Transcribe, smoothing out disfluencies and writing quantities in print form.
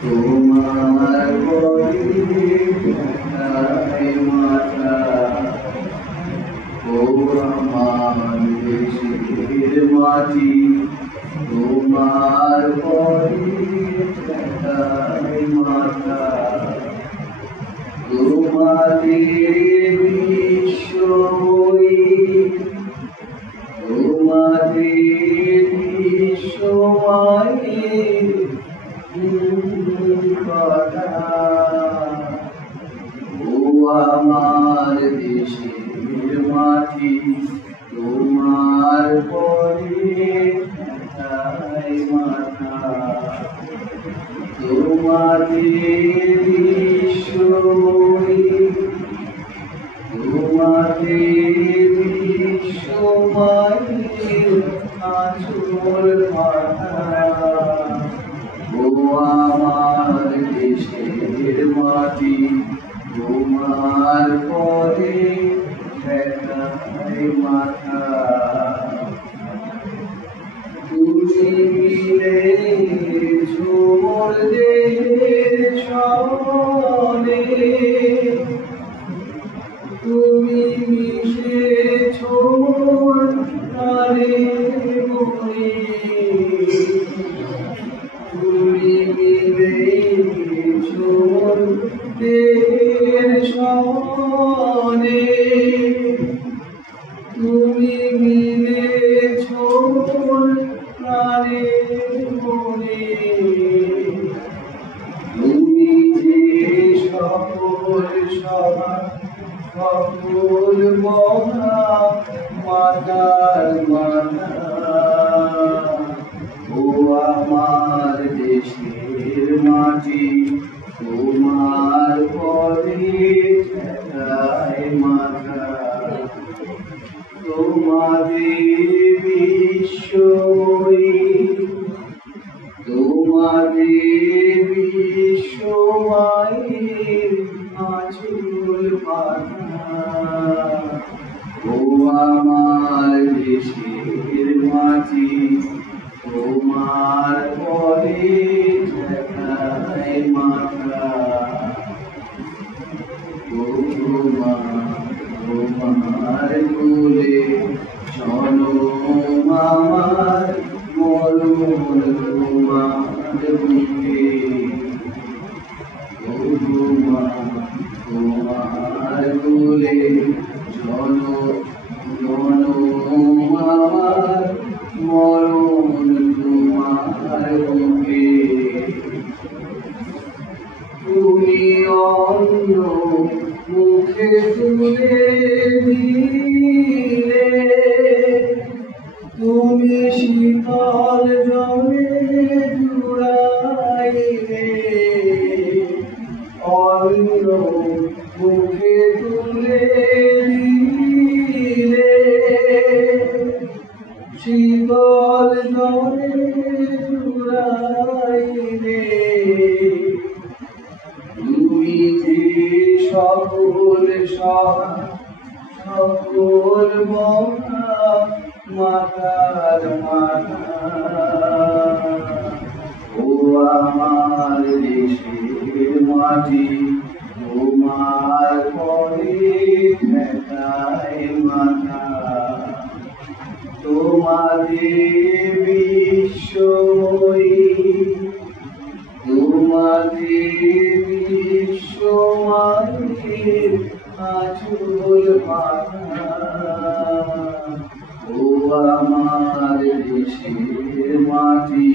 তোমার মাতা ও আমার দেশের মাটি, তোমার মাতা তোমাদের বিশ্বই, তোমাদের বিশ্বমায়ের কথা। ও আমার দেশের মাটি, তোমার পরে মাথা, তোমাদের বিশ্বই, তোমাদের বিশ্বমায়ের আঁচল মাথা। ও আমার দেশের মাটি, তোমার পরে মাথা। তুমি মিলেছ মোর দেহের ছলে, তুমি মিশেছ মোর প্রাণের মনে, তুমি মিলেছ মোর দেহের ছলে, তুমি মিলেছ মোর প্রাণের মনে। তুমি যে সকল সকল মহা মাতার মাতা। ও আমার দেশের মাটি, তোমার পরে মাতা। তোমাদের বিশ্বই, তোমাদের বিশ্বমায়ের আঁচল পাতা। ও আমার দেশের মাটি, তোমার পরে মাথা। ও তোমার কোলে জনম আমার, মরণ তোমার বুকে। ও তোমার কোলে জনম আমার, মরণ তোমার বুকে। তুমি অন্য মুখে তুলে দিলে, তুমি শীতল জলে জুড়াইলে। অন্য মুখে তুলে দিলে, শীতল জলে জুড়াইলে। তুমি যে সকল সকল মহা মাতার মাতা। ও আমার দেশের মাটি, তোমার পরে মাথা। তোমাদের বিশ্বই, তোমাদের বিশ্বমায়ের আঁচল পাতা। ও আমার দেশের মাটি,